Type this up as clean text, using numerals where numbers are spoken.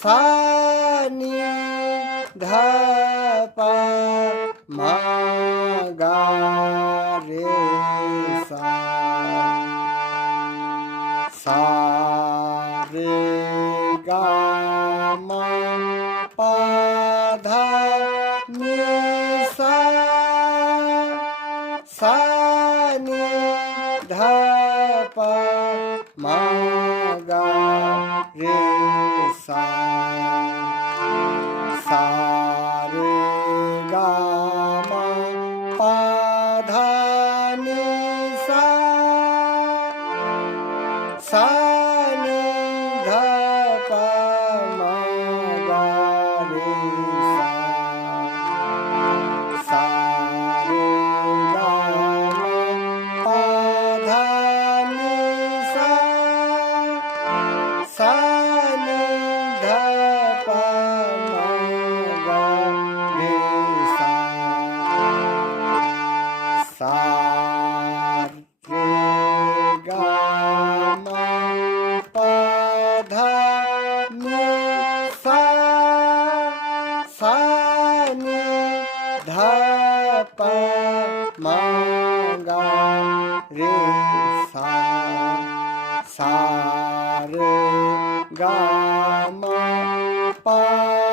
सा नि ध प म ग रे सा सा रे ग म प ध नि सा सा नि ध प म ग रे सा सा रे ग म प ध नि सा सा नि ध प म ग रे सा सा रे ग म प ध नि सा सा नि ध प म ग रे सा सा रे ग म प ध नि सा सा नि ध प म ग रे सा सा रे ग म प